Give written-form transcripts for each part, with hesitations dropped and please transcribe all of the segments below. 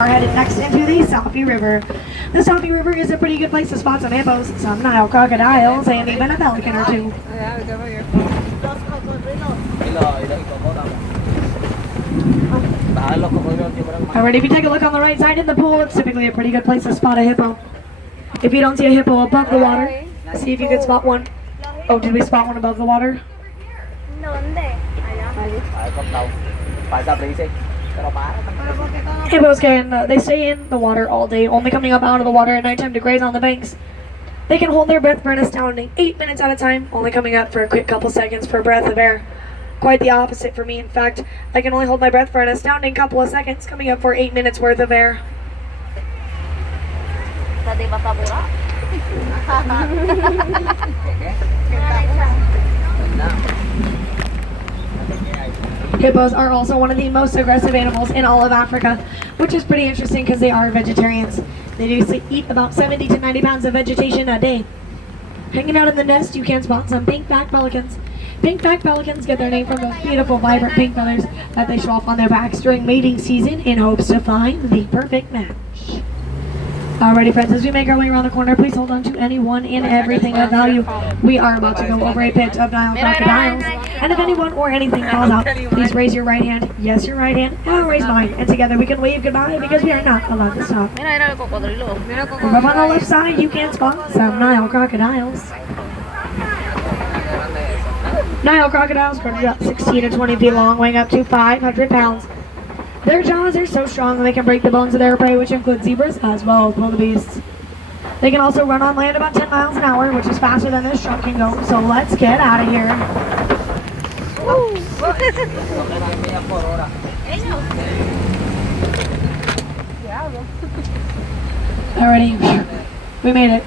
Are headed next into the Safi River. The Safi River is a pretty good place to spot some hippos, some Nile crocodiles, and even a pelican or two. Alright, if you take a look on the right side in the pool, it's typically a pretty good place to spot a hippo. If you don't see a hippo above the water, see if you can spot one. Oh, did we spot one above the water? Hippos they stay in the water all day, only coming up out of the water at nighttime to graze on the banks. They can hold their breath for an astounding 8 minutes at a time, only coming up for a quick couple seconds per breath of air. Quite the opposite for me. In fact, I can only hold my breath for an astounding couple of seconds, coming up for 8 minutes worth of air. Hippos are also one of the most aggressive animals in all of Africa, which is pretty interesting because they are vegetarians. They do eat about 70 to 90 pounds of vegetation a day. Hanging out in the nest, you can spot some pink-backed pelicans. Pink-backed pelicans get their name from those beautiful, vibrant pink feathers that they show off on their backs during mating season in hopes to find the perfect match. Alrighty friends, as we make our way around the corner, please hold on to anyone and everything of value. We are about to go over a pit of Nile crocodiles. And if anyone or anything calls out, please raise your right hand. Yes, your right hand. I'll raise mine. And together we can wave goodbye because we are not allowed to stop. From up on the left side, you can spot some Nile crocodiles. Nile crocodiles grow about 16 to 20 feet long, weighing up to 500 pounds. Their jaws are so strong that they can break the bones of their prey, which includes zebras as well as wildebeests. They can also run on land about 10 miles an hour, which is faster than this truck can go. So let's get out of here. Alrighty, we made it.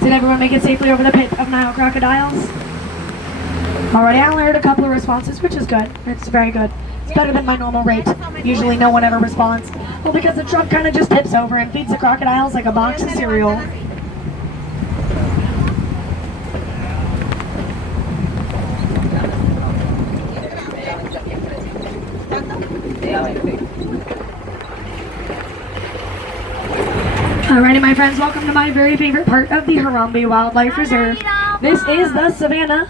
Did everyone make it safely over the pit of Nile crocodiles? Alrighty, I only heard a couple of responses, which is good. It's very good. It's better than my normal rate. Usually no one ever responds. Well, because the truck kind of just tips over and feeds the crocodiles like a box of cereal. Alrighty, my friends, welcome to my very favorite part of the Harambe Wildlife Reserve. This is the Savannah.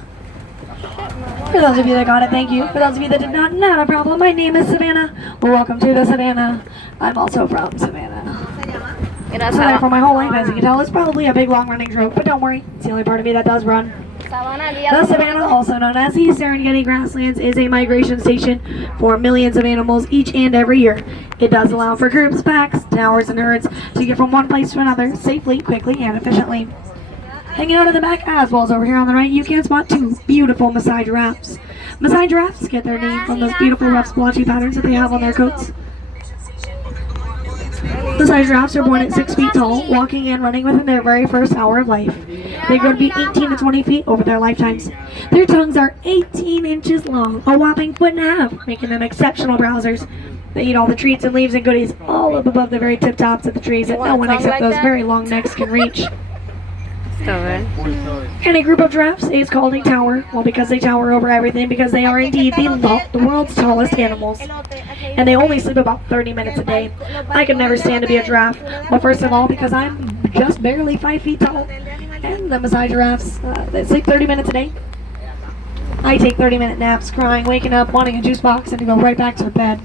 For those of you that got it, thank you. For those of you that did not a problem. My name is Savannah. Well, welcome to the Savannah. I'm also from Savannah. I've been there for my whole life, as you can tell. It's probably a big, long-running joke, but don't worry. It's the only part of me that does run. The Savannah, also known as the Serengeti Grasslands, is a migration station for millions of animals each and every year. It does allow for groups, packs, towers, and herds to get from one place to another safely, quickly, and efficiently. Hanging out in the back, as well as over here on the right, you can spot two beautiful Maasai giraffes. Maasai giraffes get their name from those beautiful rough splotchy patterns that they have on their coats. Maasai giraffes are born at 6 feet tall, walking and running within their very first hour of life. They grow to be 18 to 20 feet over their lifetimes. Their tongues are 18 inches long, a whopping foot and a half, making them exceptional browsers. They eat all the treats and leaves and goodies all up above the very tip tops of the trees that no one except those very long necks can reach. And a group of giraffes is called a tower. Well, because they tower over everything, because they are indeed the world's tallest animals. And they only sleep about 30 minutes a day. I could never stand to be a giraffe. Well, first of all, because I'm just barely 5 feet tall. And the Maasai giraffes, they sleep 30 minutes a day. I take 30-minute naps, crying, waking up, wanting a juice box, and to go right back to bed.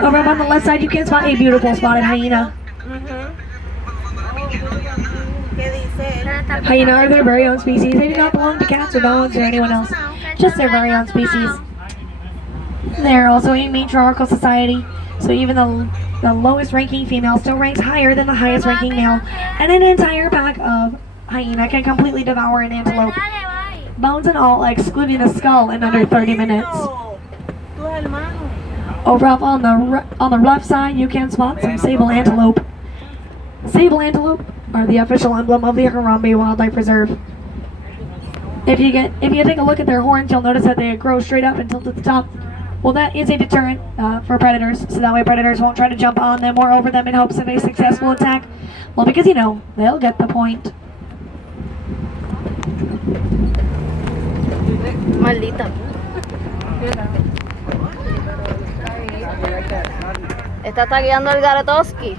Over up on the left side, you can spot a beautiful spotted hyena. Hyena are their very own species. They do not belong to cats or dogs or anyone else. Just their very own species. They're also a matriarchal society, so even the lowest ranking female still ranks higher than the highest ranking male. And an entire pack of hyena can completely devour an antelope. Bones and all, excluding the skull, in under 30 minutes. Over up on the left side, you can spot some sable antelope. Sable antelope are the official emblem of the Harambe Wildlife Reserve. If you take a look at their horns, you'll notice that they grow straight up and tilt at the top. Well, that is a deterrent for predators, so that way predators won't try to jump on them or over them in hopes of a successful attack. Well, because they'll get the point. Maldita. Esta está guiando el Garetowski.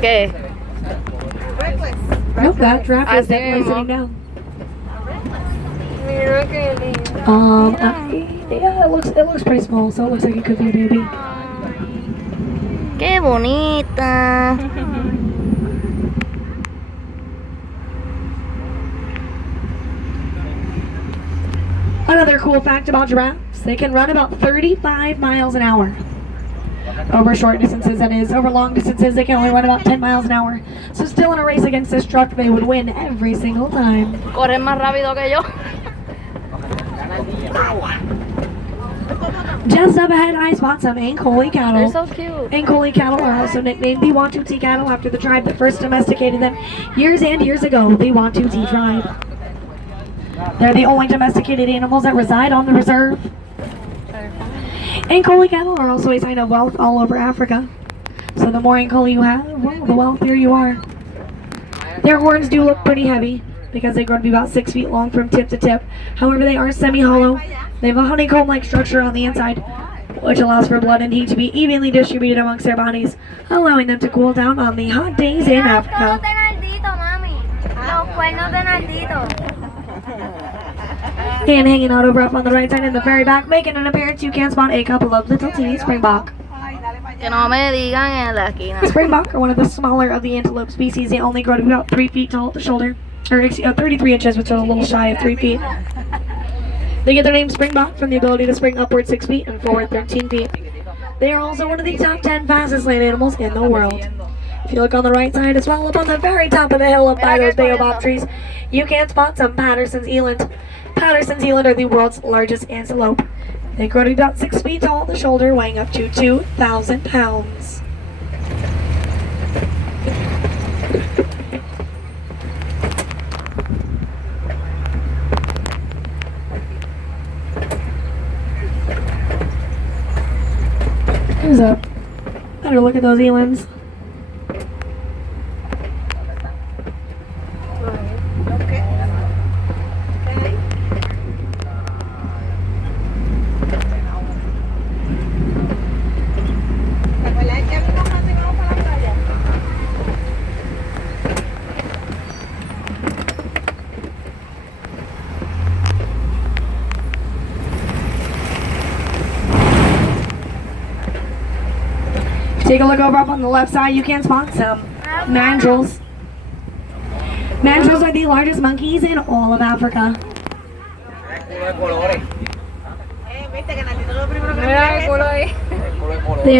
¿Qué? Nope, that giraffe is Así definitely mismo. sitting down. Mira qué lindo. Yeah, it looks pretty small, so it looks like it could be a baby. Qué bonita. Another cool fact about giraffes, they can run about 35 miles an hour. Over short distances, that is. Over long distances, they can only run about 10 miles an hour. So still in a race against this truck, they would win every single time. Corren más rápido que yo. Just up ahead, I spot some Ankole They're cattle. so cute. Ankole cattle are also nicknamed the Watuti cattle after the tribe that first domesticated them years and years ago, the Watuti tribe. They're the only domesticated animals that reside on the reserve. Ankole cattle are also a sign of wealth all over Africa. So the more Ankole you have, well, the wealthier you are. Their horns do look pretty heavy because they grow to be about 6 feet long from tip to tip. However, they are semi-hollow. They have a honeycomb-like structure on the inside, which allows for blood and heat to be evenly distributed amongst their bodies, allowing them to cool down on the hot days in Africa. And hanging out over up on the right side in the very back, making an appearance, you can spot a couple of little teeny springbok. Que no me digan en la esquina. Springbok are one of the smaller of the antelope species. They only grow to about 3 feet tall at the shoulder, or 33 inches, which is a little shy of 3 feet. They get their name Springbok from the ability to spring upward 6 feet and forward 13 feet. They are also one of the top 10 fastest land animals in the world. If you look on the right side as well, up on the very top of the hill up by those baobab trees, you can spot some Patterson's eland. Patterson's eland are the world's largest antelope. They grow to about 6 feet tall at the shoulder, weighing up to 2,000 pounds. Here's a better look at those elands. Take a look over up on the left side, you can spot some mandrills. Mandrills are the largest monkeys in all of Africa. Mira el culo ahí. They